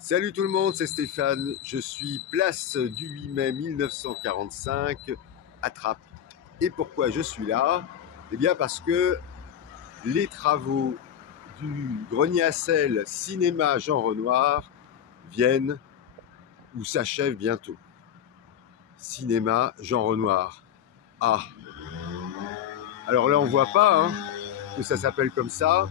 Salut tout le monde, c'est Stéphane. Je suis place du 8 mai 1945 à Trappes. Et pourquoi je suis là? Eh bien parce que les travaux du grenier à sel cinéma Jean Renoir viennent ou s'achèvent bientôt. Cinéma Jean Renoir. Ah, alors là on voit pas que ça s'appelle comme ça.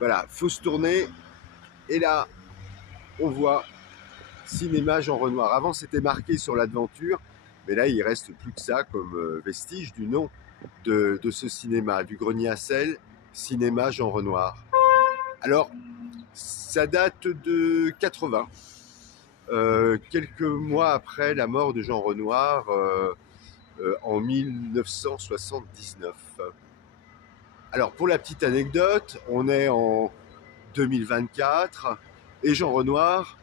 Voilà, faut se tourner et là on voit Cinéma Jean Renoir. Avant, c'était marqué sur la devanture, mais là, il reste plus que ça comme vestige du nom de ce cinéma, du grenier à sel, Cinéma Jean Renoir. Alors, ça date de 80, quelques mois après la mort de Jean Renoir en 1979. Alors, pour la petite anecdote, on est en 2024 et Jean Renoir,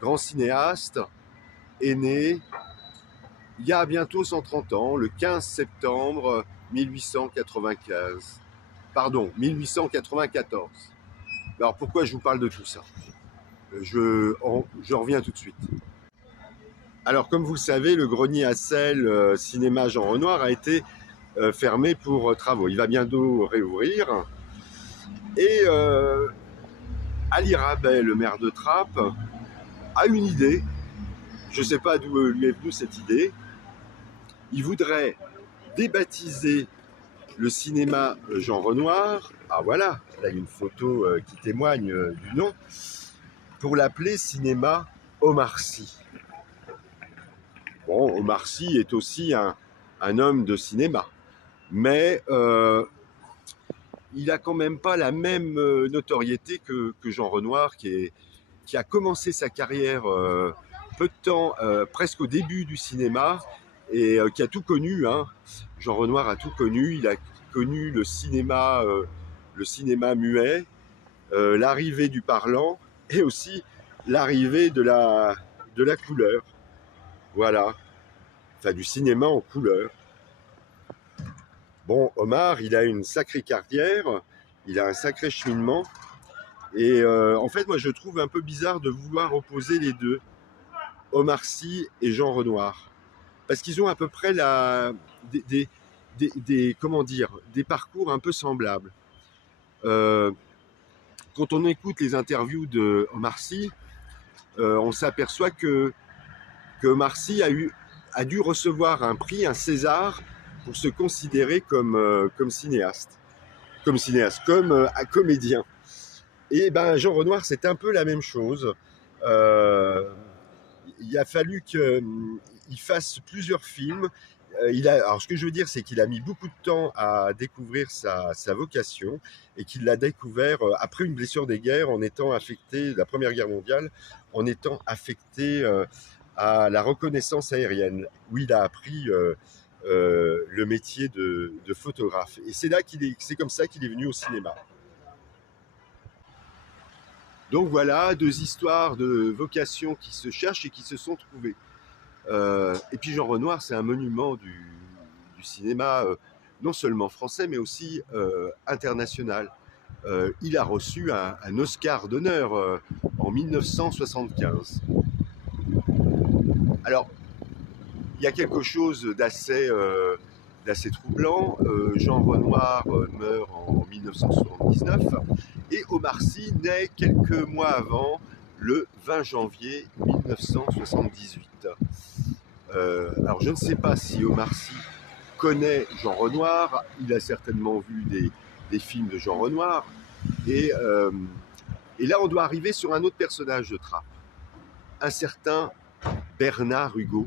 grand cinéaste, est né il y a bientôt 130 ans, le 15 septembre 1895. Pardon, 1894. Alors pourquoi je vous parle de tout ça? Je reviens tout de suite. Alors comme vous le savez, le grenier à sel cinéma Jean Renoir a été fermé pour travaux. Il va bientôt réouvrir. Et Ali Rabet, le maire de Trappes, a une idée. Je ne sais pas d'où lui est venue cette idée. Il voudrait débaptiser le cinéma Jean Renoir, ah voilà, là il y a une photo qui témoigne du nom, pour l'appeler cinéma Omar Sy. Bon, Omar Sy est aussi un homme de cinéma, mais il a quand même pas la même notoriété que Jean Renoir, qui a commencé sa carrière peu de temps, presque au début du cinéma, et qui a tout connu. Jean Renoir a tout connu. Il a connu le cinéma muet, l'arrivée du parlant et aussi l'arrivée de la couleur. Voilà, enfin du cinéma en couleur. Bon, Omar, il a une sacrée carrière, il a un sacré cheminement. Et en fait, moi, je trouve un peu bizarre de vouloir opposer les deux, Omar Sy et Jean Renoir. Parce qu'ils ont à peu près comment dire, des parcours un peu semblables. Quand on écoute les interviews de Omar Sy, on s'aperçoit que Omar Sy a dû recevoir un prix, un César, pour se considérer comme cinéaste, comme comédien. Et ben Jean Renoir, c'est un peu la même chose. Il a fallu qu'il fasse plusieurs films. Alors ce que je veux dire, c'est qu'il a mis beaucoup de temps à découvrir sa vocation et qu'il l'a découvert après une blessure des guerres, en étant affecté, la Première Guerre mondiale, en étant affecté à la reconnaissance aérienne, où il a appris le métier de photographe. Et c'est comme ça qu'il est venu au cinéma. Donc voilà, deux histoires de vocation qui se cherchent et qui se sont trouvées. Et puis Jean Renoir, c'est un monument du cinéma, non seulement français, mais aussi international. Il a reçu un Oscar d'honneur en 1975. Alors, il y a quelque chose d'assez troublant. Jean Renoir meurt en 1979 et Omar Sy naît quelques mois avant, le 20 janvier 1978. Alors je ne sais pas si Omar Sy connaît Jean Renoir, il a certainement vu des films de Jean Renoir, et là on doit arriver sur un autre personnage de Trappes, un certain Bernard Hugo,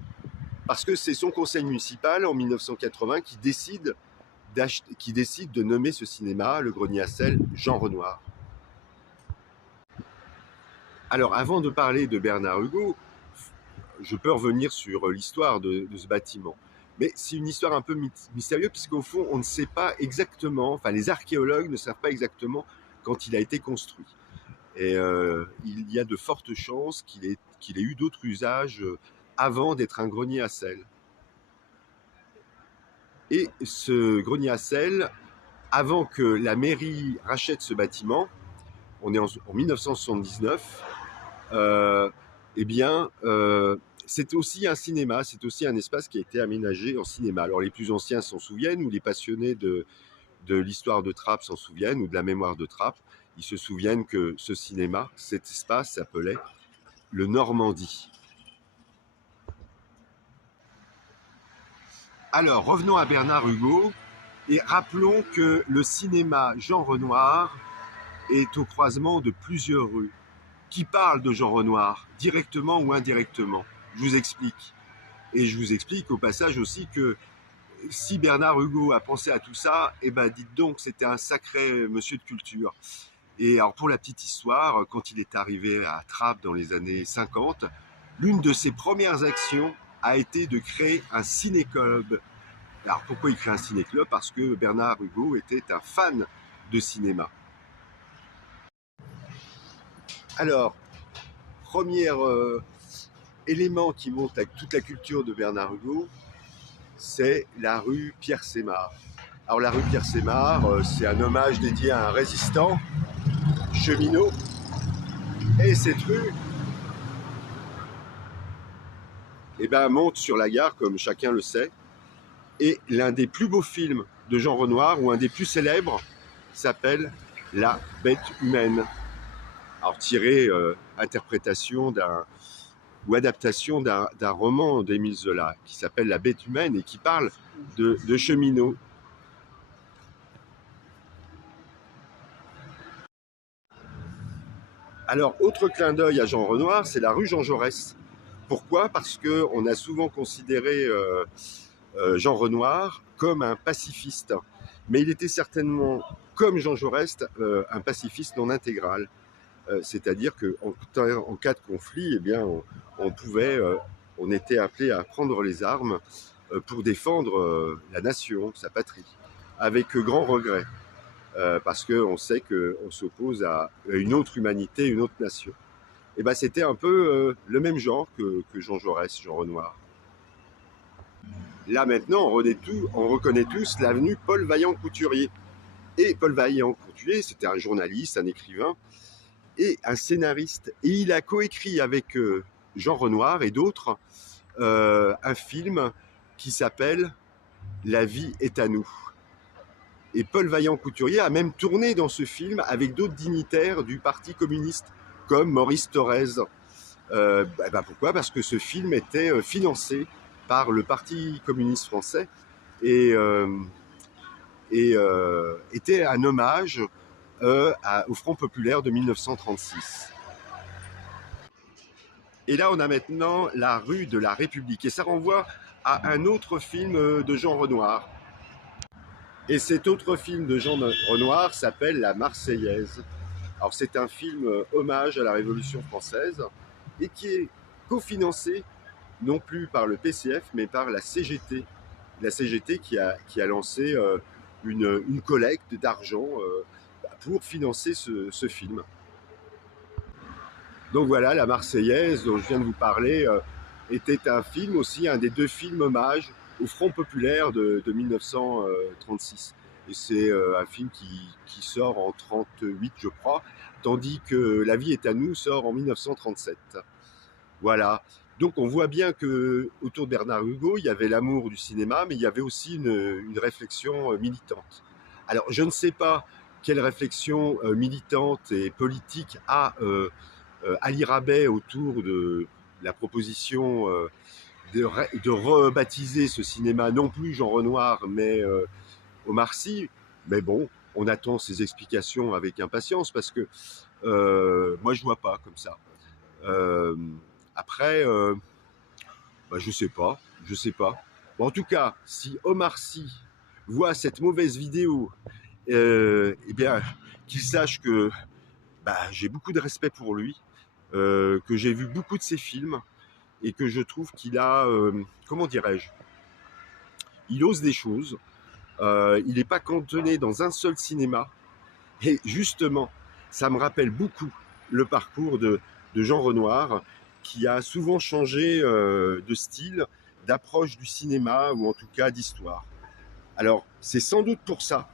parce que c'est son conseil municipal en 1980 qui décide de nommer ce cinéma, le grenier à sel, Jean Renoir. Alors avant de parler de Bernard Hugo, je peux revenir sur l'histoire de ce bâtiment. Mais c'est une histoire un peu mystérieuse, puisqu'au fond, on ne sait pas exactement, enfin les archéologues ne savent pas exactement quand il a été construit. Et il y a de fortes chances qu'il ait eu d'autres usages avant d'être un grenier à sel. Et ce grenier à sel, avant que la mairie rachète ce bâtiment, on est en 1979, eh bien, c'est aussi un cinéma, c'est aussi un espace qui a été aménagé en cinéma. Alors les plus anciens s'en souviennent, ou les passionnés de l'histoire de Trappes s'en souviennent, ou de la mémoire de Trappes. Ils se souviennent que ce cinéma, cet espace s'appelait le Normandie. Alors, revenons à Bernard Hugo et rappelons que le cinéma Jean Renoir est au croisement de plusieurs rues. Qui parle de Jean Renoir, directement ou indirectement? Je vous explique. Et je vous explique au passage aussi que si Bernard Hugo a pensé à tout ça, eh ben dites donc, c'était un sacré monsieur de culture. Et alors pour la petite histoire, quand il est arrivé à Trappes dans les années 50, l'une de ses premières actions a été de créer un ciné-club. Alors pourquoi il crée un ciné-club? Parce que Bernard Hugo était un fan de cinéma. Alors, premier élément qui monte avec toute la culture de Bernard Hugo, c'est la rue Pierre-Sémar. Alors la rue Pierre-Sémar, c'est un hommage dédié à un résistant, cheminot, et cette rue monte sur la gare, comme chacun le sait, et l'un des plus beaux films de Jean Renoir, ou un des plus célèbres, s'appelle La Bête humaine. Alors tiré, interprétation ou adaptation d'un roman d'Émile Zola qui s'appelle La Bête humaine et qui parle de cheminots. Alors, autre clin d'œil à Jean Renoir, c'est la rue Jean Jaurès. Pourquoi? Parce qu'on a souvent considéré Jean Renoir comme un pacifiste. Mais il était certainement, comme Jean Jaurès, un pacifiste non intégral. C'est-à-dire qu'en cas de conflit, eh bien, on était appelé à prendre les armes pour défendre la nation, sa patrie, avec grand regret, parce qu'on sait qu'on s'oppose à une autre humanité, une autre nation. Et ben, c'était un peu le même genre que Jean Jaurès, Jean Renoir. Là maintenant, on reconnaît tous l'avenue Paul Vaillant-Couturier. Et Paul Vaillant-Couturier, c'était un journaliste, un écrivain, et un scénariste. Et il a coécrit avec Jean Renoir et d'autres un film qui s'appelle La vie est à nous. Et Paul Vaillant-Couturier a même tourné dans ce film avec d'autres dignitaires du Parti communiste, comme Maurice Thorez. Pourquoi? Parce que ce film était financé par le Parti communiste français et était un hommage au Front populaire de 1936. Et là, on a maintenant la rue de la République. Et ça renvoie à un autre film de Jean Renoir. Et cet autre film de Jean Renoir s'appelle La Marseillaise. Alors c'est un film hommage à la Révolution française et qui est cofinancé non plus par le PCF mais par la CGT. La CGT qui a lancé une collecte d'argent pour financer ce film. Donc voilà, La Marseillaise, dont je viens de vous parler, était un film aussi, un des deux films hommages au Front populaire de 1936. Et c'est un film qui sort en 1938, je crois, tandis que La vie est à nous sort en 1937. Voilà. Donc on voit bien que autour de Bernard Hugo, il y avait l'amour du cinéma, mais il y avait aussi une réflexion militante. Alors je ne sais pas quelle réflexion militante et politique a Ali Rabet autour de la proposition de rebaptiser ce cinéma, non plus Jean Renoir, mais Omar Sy. Mais bon, on attend ces explications avec impatience parce que moi je vois pas comme ça. Après, je sais pas. Bon, en tout cas, si Omar Sy voit cette mauvaise vidéo, eh bien, qu'il sache que j'ai beaucoup de respect pour lui, que j'ai vu beaucoup de ses films et que je trouve qu'il a, comment dirais-je, il ose des choses. Il n'est pas cantonné dans un seul cinéma. Et justement, ça me rappelle beaucoup le parcours de Jean Renoir, qui a souvent changé de style, d'approche du cinéma, ou en tout cas d'histoire. Alors, c'est sans doute pour ça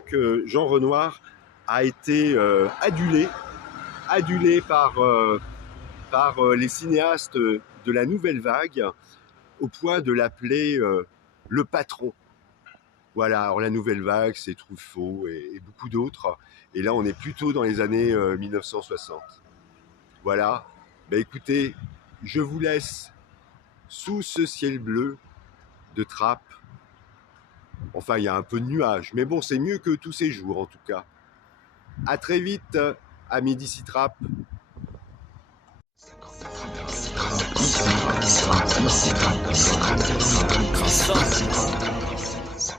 que Jean Renoir a été adulé par les cinéastes de la nouvelle vague, au point de l'appeler le patron. Voilà, alors la nouvelle vague, c'est Truffaut et beaucoup d'autres. Et là, on est plutôt dans les années 1960. Voilà. Ben écoutez, je vous laisse sous ce ciel bleu de Trappes. Enfin, il y a un peu de nuages, mais bon, c'est mieux que tous ces jours en tout cas. À très vite, amis d'ici Trappes.